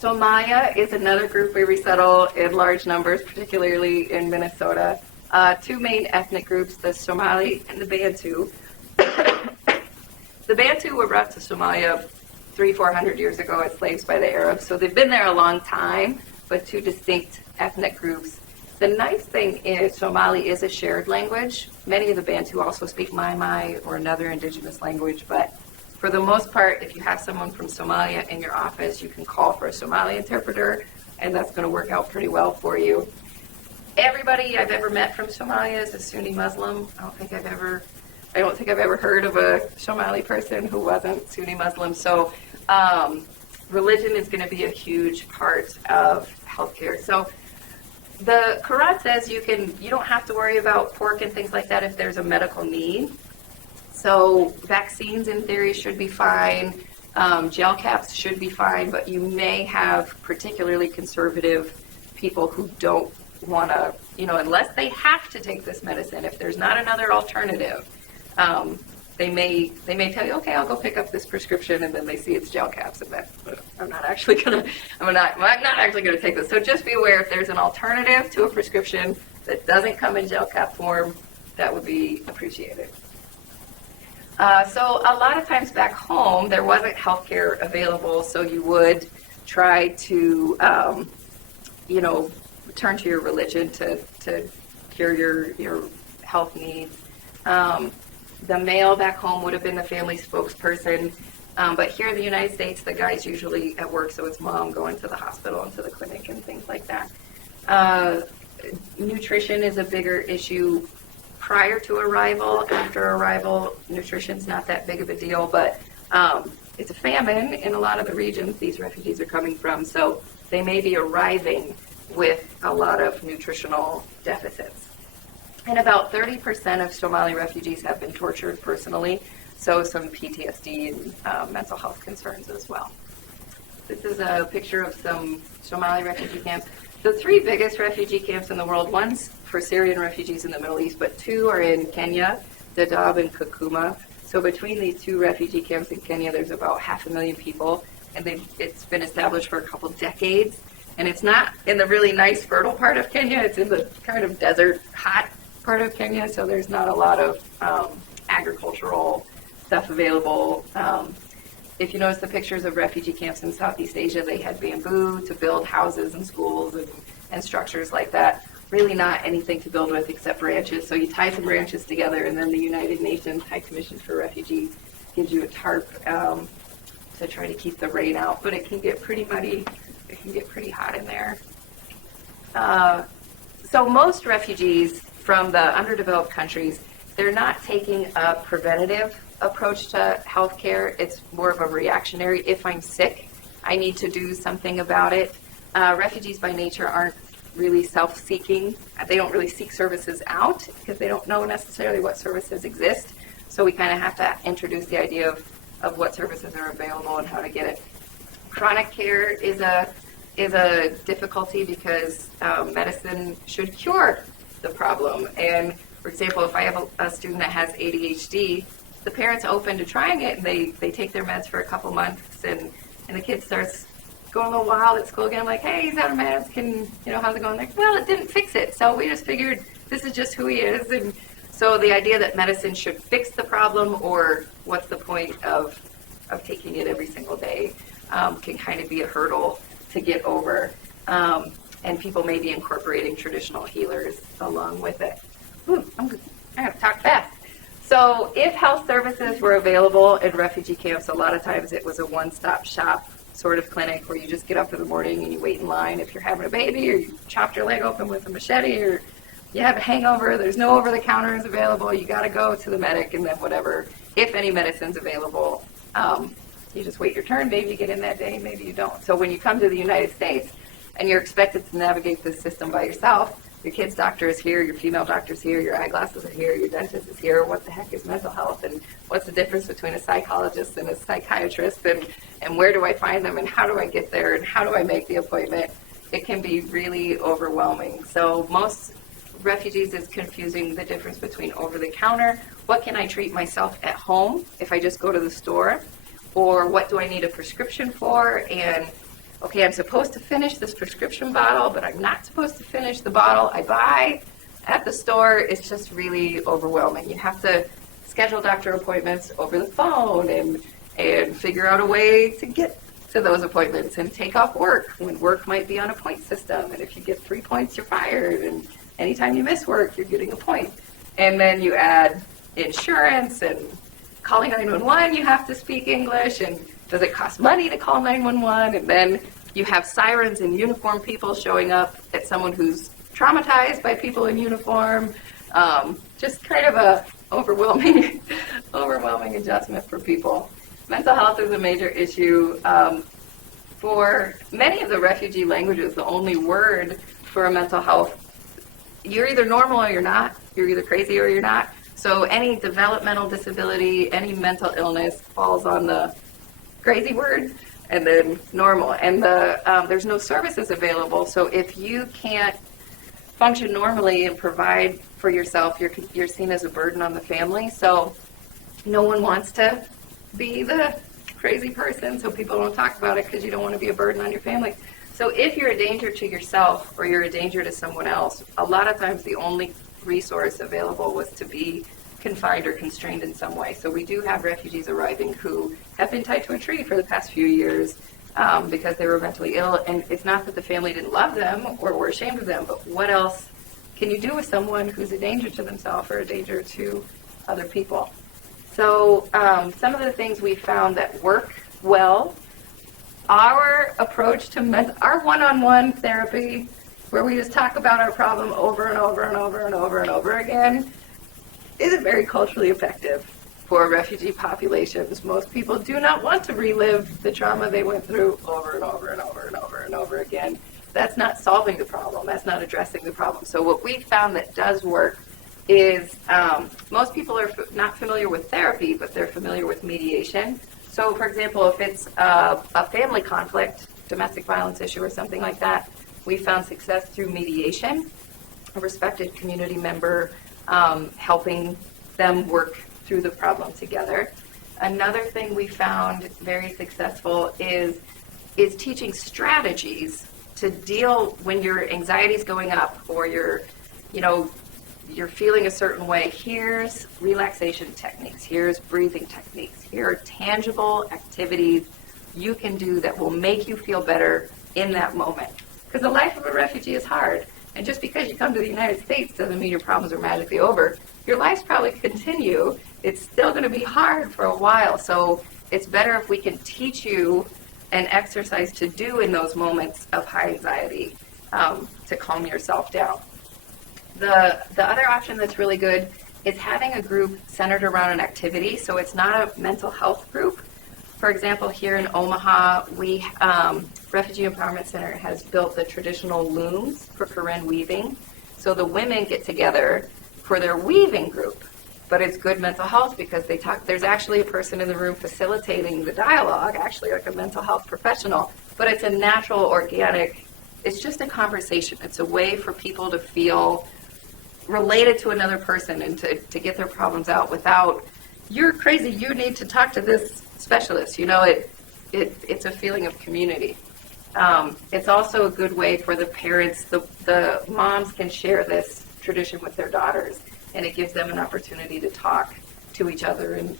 Somaya is another group we resettle in large numbers, particularly in Minnesota. Two main ethnic groups, the Somali and the Bantu. The Bantu were brought to Somalia 400 years ago as slaves by the Arabs, so they've been there a long time, but two distinct ethnic groups. The nice thing is Somali is a shared language. Many of the Bantu also speak Mai or another indigenous language, but for the most part, if you have someone from Somalia in your office, you can call for a Somali interpreter, and that's going to work out pretty well for you. Everybody I've ever met from Somalia is a Sunni Muslim. I don't think I've ever heard of a Somali person who wasn't Sunni Muslim. So religion is going to be a huge part of healthcare. So the Quran says you don't have to worry about pork and things like that if there's a medical need. So vaccines in theory should be fine. Gel caps should be fine, but you may have particularly conservative people who don't want to, unless they have to take this medicine, if there's not another alternative, they may tell you, okay, I'll go pick up this prescription, and then they see it's gel caps, and then I'm not actually gonna take this. So just be aware, if there's an alternative to a prescription that doesn't come in gel cap form, that would be appreciated. So a lot of times back home, there wasn't healthcare available, so you would try to, turn to your religion to cure your health needs. The male back home would have been the family spokesperson, but here in the United States, the guy's usually at work, so it's mom going to the hospital and to the clinic and things like that. Nutrition is a bigger issue prior to arrival. After arrival, nutrition's not that big of a deal, but it's a famine in a lot of the regions these refugees are coming from, so they may be arriving with a lot of nutritional deficits. And about 30% of Somali refugees have been tortured personally, so some PTSD and mental health concerns as well. This is a picture of some Somali refugee camps. The three biggest refugee camps in the world, one's for Syrian refugees in the Middle East, but two are in Kenya, Dadaab and Kakuma. So between these two refugee camps in Kenya, there's about 500,000 people, and it's been established for a couple decades. And it's not in the really nice, fertile part of Kenya. It's in the kind of desert, hot part of Kenya, so there's not a lot of agricultural stuff available. If you notice the pictures of refugee camps in Southeast Asia, they had bamboo to build houses and schools and structures like that. Really not anything to build with except branches. So you tie some branches together, and then the United Nations High Commission for Refugees gives you a tarp to try to keep the rain out. But it can get pretty muddy. It can get pretty hot in there. So most refugees from the underdeveloped countries, they're not taking a preventative approach to healthcare. It's more of a reactionary. If I'm sick, I need to do something about it. Refugees by nature aren't really self-seeking. They don't really seek services out because they don't know necessarily what services exist. So we kind of have to introduce the idea of what services are available and how to get it. Chronic care is a difficulty because medicine should cure the problem. And for example, if I have a student that has ADHD, the parents are open to trying it, and they take their meds for a couple months, and the kid starts going a little wild at school again. I'm like, hey, he's out of meds. How's it going? Like, well, it didn't fix it. So we just figured this is just who he is. And so the idea that medicine should fix the problem, or what's the point of taking it every single day, can kind of be a hurdle to get over. And people may be incorporating traditional healers along with it. I have to talk fast. So if health services were available in refugee camps, a lot of times it was a one-stop shop sort of clinic where you just get up in the morning and you wait in line if you're having a baby, or you chopped your leg open with a machete, or you have a hangover, there's no over-the-counters available, you got to go to the medic, and then whatever, if any medicine's available, you just wait your turn. Maybe you get in that day, maybe you don't. So when you come to the United States and you're expected to navigate this system by yourself, your kid's doctor is here, your female doctor's here, your eyeglasses are here, your dentist is here. What the heck is mental health, and what's the difference between a psychologist and a psychiatrist, and where do I find them, and how do I get there, and how do I make the appointment? It can be really overwhelming. So most refugees is confusing the difference between over-the-counter, what can I treat myself at home if I just go to the store, or what do I need a prescription for, and okay, I'm supposed to finish this prescription bottle, but I'm not supposed to finish the bottle I buy at the store. It's just really overwhelming. You have to schedule doctor appointments over the phone and figure out a way to get to those appointments and take off work when work might be on a point system. And if you get 3 points, you're fired. And anytime you miss work, you're getting a point. And then you add insurance and calling 911, you have to speak English. And does it cost money to call 911? And then you have sirens and uniformed people showing up at someone who's traumatized by people in uniform. Just kind of a overwhelming adjustment for people. Mental health is a major issue. For many of the refugee languages, the only word for a mental health, you're either normal or you're not. You're either crazy or you're not. So any developmental disability, any mental illness falls on the crazy word, and then normal. And there's no services available. So if you can't function normally and provide for yourself, you're seen as a burden on the family. So no one wants to be the crazy person, so people don't talk about it because you don't want to be a burden on your family. So if you're a danger to yourself or you're a danger to someone else, a lot of times the only resource available was to be confined or constrained in some way. So we do have refugees arriving who have been tied to a tree for the past few years because they were mentally ill. And it's not that the family didn't love them or were ashamed of them, but what else can you do with someone who's a danger to themselves or a danger to other people? So some of the things we found that work well, our approach to our one-on-one therapy, where we just talk about our problem over and over and over and over and over again, isn't very culturally effective for refugee populations. Most people do not want to relive the trauma they went through over and over and over and over and over again. That's not solving the problem. That's not addressing the problem. So what we found that does work is most people are not familiar with therapy, but they're familiar with mediation. So, for example, if it's a family conflict, domestic violence issue or something like that, we found success through mediation, a respected community member helping them work through the problem together. Another thing we found very successful is teaching strategies to deal when your anxiety is going up or you're feeling a certain way. Here's relaxation techniques. Here's breathing techniques. Here are tangible activities you can do that will make you feel better in that moment. Because the life of a refugee is hard. And just because you come to the United States doesn't mean your problems are magically over. Your life's probably continue. It's still going to be hard for a while. So it's better if we can teach you an exercise to do in those moments of high anxiety to calm yourself down. The other option that's really good is having a group centered around an activity. So it's not a mental health group. For example, here in Omaha, Refugee Empowerment Center has built the traditional looms for Karen weaving. So the women get together for their weaving group. But it's good mental health because they talk. There's actually a person in the room facilitating the dialogue, actually like a mental health professional. But it's a natural, organic, it's just a conversation. It's a way for people to feel related to another person and to get their problems out without, you're crazy, you need to talk to this specialist. It's a feeling of community. It's also a good way for the parents, the moms can share this tradition with their daughters, and it gives them an opportunity to talk to each other. And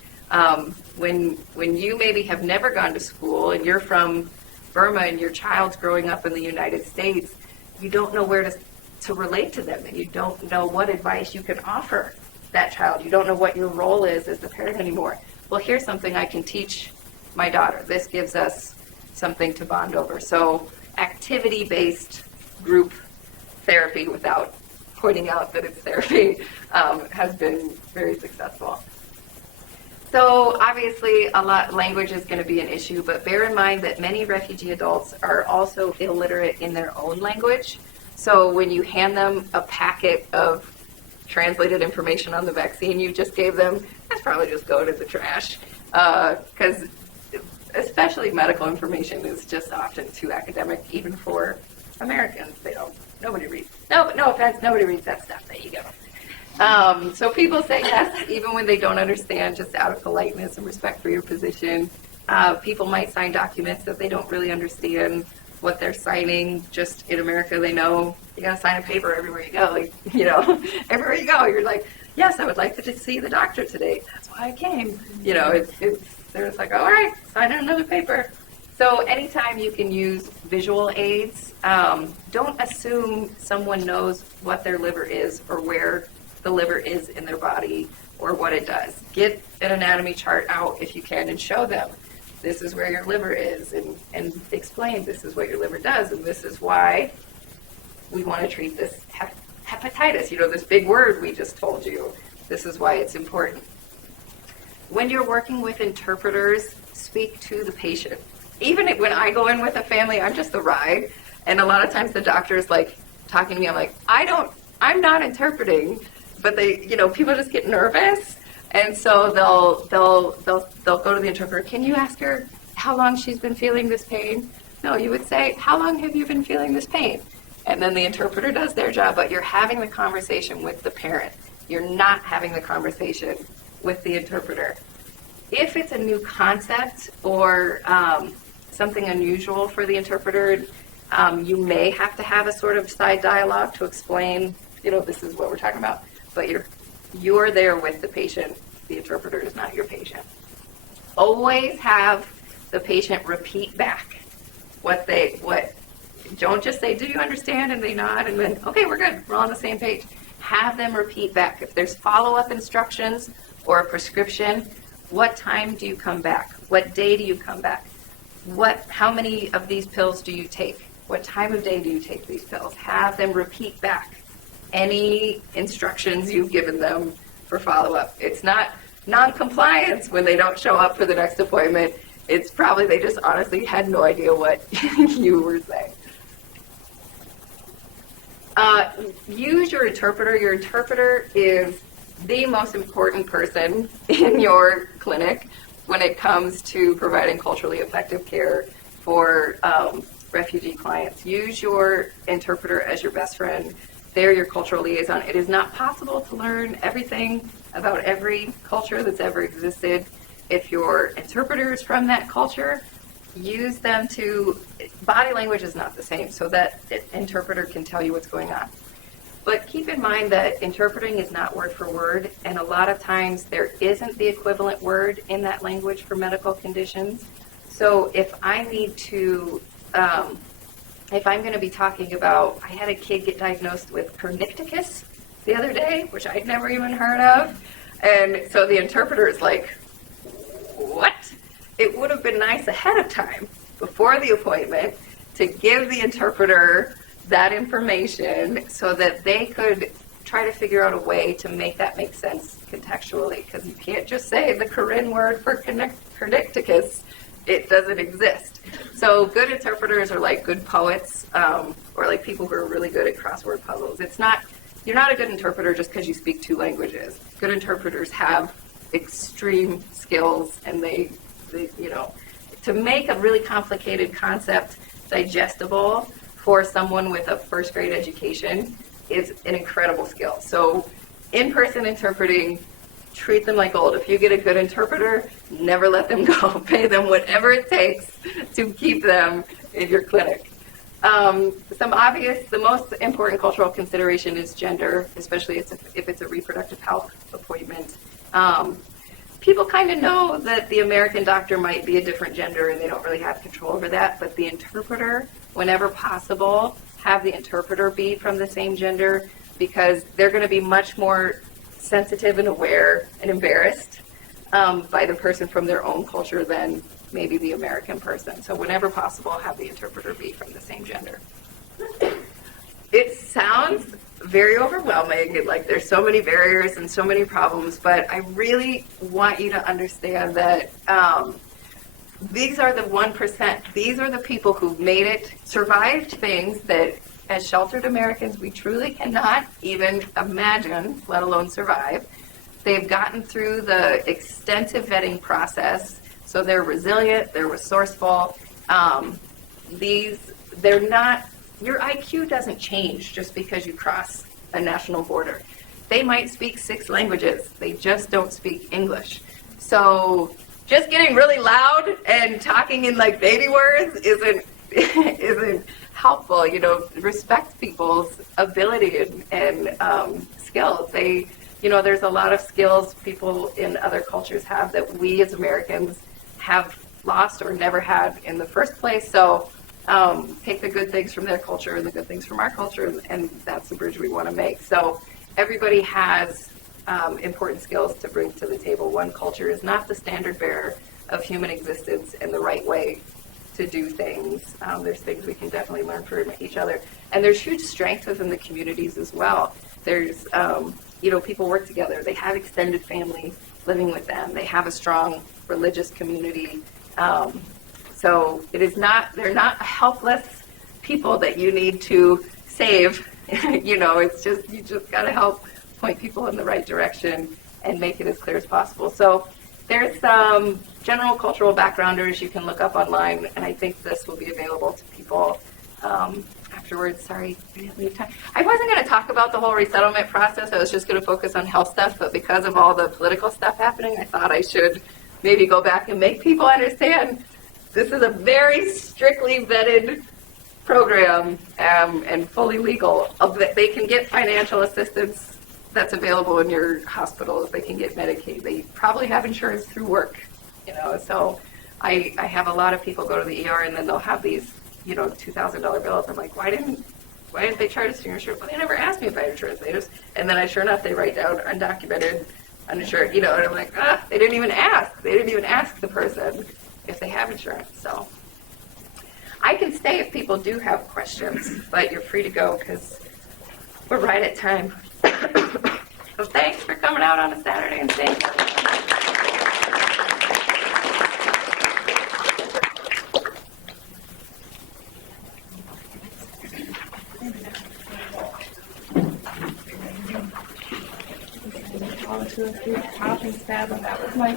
when you maybe have never gone to school and you're from Burma and your child's growing up in the United States, you don't know where to relate to them, and you don't know what advice you can offer that child. You don't know what your role is as the parent anymore. Well, here's something I can teach my daughter. This gives us something to bond over. So activity-based group therapy without pointing out that it's therapy has been very successful. So obviously language is going to be an issue, but bear in mind that many refugee adults are also illiterate in their own language. So when you hand them a packet of translated information on the vaccine you just gave them, that's probably just go to the trash. Because especially medical information is just often too academic, even for Americans. Nobody reads. No offense, nobody reads that stuff. There you go. So people say yes, even when they don't understand, just out of politeness and respect for your position. People might sign documents that they don't really understand, what they're signing. Just in America, they know you got to sign a paper everywhere you go. Like, everywhere you go, you're like, yes, I would like to see the doctor today. That's why I came. They're just like, all right, sign another paper. So anytime you can use visual aids, don't assume someone knows what their liver is or where the liver is in their body or what it does. Get an anatomy chart out if you can and show them this is where your liver is, and explain this is what your liver does, and this is why we want to treat this hepatitis, this big word we just told you. This is why it's important. When you're working with interpreters, speak to the patient. Even when I go in with a family, I'm just the ride, and a lot of times the doctor is like talking to me, I'm like, I'm not interpreting, but people just get nervous, and so they'll go to the interpreter. Can you ask her how long she's been feeling this pain? No, you would say, how long have you been feeling this pain? And then the interpreter does their job, but you're having the conversation with the parent. You're not having the conversation with the interpreter. If it's a new concept or something unusual for the interpreter, you may have to have a sort of side dialogue to explain, this is what we're talking about, but you're there with the patient. The interpreter is not your patient. Always have the patient repeat back what don't just say, do you understand? And they nod, and then, okay, we're good. We're on the same page. Have them repeat back. If there's follow-up instructions or a prescription, what time do you come back? What day do you come back? How many of these pills do you take? What time of day do you take these pills? Have them repeat back any instructions you've given them for follow-up. It's not non-compliance when they don't show up for the next appointment. It's probably they just honestly had no idea what you were saying. Use your interpreter. Your interpreter is the most important person in your clinic when it comes to providing culturally effective care for refugee clients. Use your interpreter as your best friend. They're your cultural liaison. It is not possible to learn everything about every culture that's ever existed. If your interpreter is from that culture, use them to, body language is not the same, so that interpreter can tell you what's going on. But keep in mind that interpreting is not word for word, and a lot of times there isn't the equivalent word in that language for medical conditions. So if I need to, if I'm going to be talking about, I had a kid get diagnosed with kernicterus the other day, which I'd never even heard of, and so the interpreter is like, what? It would have been nice ahead of time, before the appointment, to give the interpreter that information so that they could try to figure out a way to make that make sense contextually, because you can't just say the Korean word for kernicterus. It doesn't exist. So good interpreters are like good poets, or like people who are really good at crossword puzzles. You're not a good interpreter just because you speak two languages. Good interpreters have extreme skills, and they to make a really complicated concept digestible for someone with a first grade education is an incredible skill. So in-person interpreting, treat them like gold. If you get a good interpreter, never let them go. Pay them whatever it takes to keep them in your clinic. The most important cultural consideration is gender, especially if it's a reproductive health appointment. People kind of know that the American doctor might be a different gender and they don't really have control over that, but the interpreter, whenever possible, have the interpreter be from the same gender, because they're going to be much more sensitive and aware and embarrassed by the person from their own culture than maybe the American person. So whenever possible, have the interpreter be from the same gender. It sounds very overwhelming, like there's so many barriers and so many problems, but I really want you to understand that these are the 1%. These are the people who've made it, survived things that as sheltered Americans we truly cannot even imagine, let alone survive. They've gotten through the extensive vetting process, so they're resilient, they're resourceful. Your IQ doesn't change just because you cross a national border. They might speak 6 languages, they just don't speak English. So just getting really loud and talking in like baby words isn't isn't helpful. Respect people's ability and skills. There's a lot of skills people in other cultures have that we as Americans have lost or never had in the first place. So take the good things from their culture and the good things from our culture, and that's the bridge we want to make. So everybody has important skills to bring to the table. One culture is not the standard bearer of human existence and the right way to do things. There's things we can definitely learn from each other. And there's huge strength within the communities as well. There's, people work together. They have extended family living with them. They have a strong religious community. So they're not helpless people that you need to save. It's just, you just got to help point people in the right direction and make it as clear as possible. So there's some general cultural backgrounders you can look up online, and I think this will be available to people afterwards. Sorry, I didn't leave time. I wasn't going to talk about the whole resettlement process. I was just going to focus on health stuff, but because of all the political stuff happening, I thought I should maybe go back and make people understand this is a very strictly vetted program and fully legal. They can get financial assistance that's available in your hospitals. They can get Medicaid. They probably have insurance through work, So I have a lot of people go to the ER and then they'll have these, $2,000 bills. I'm like, why didn't they charge us for your insurance? Well, they never asked me if I had insurance. And then sure enough, they write down undocumented, uninsured, and I'm like, they didn't even ask. They didn't even ask the person if they have insurance. So I can stay if people do have questions, but you're free to go because we're right at time. So thanks for coming out on a Saturday and staying. That was my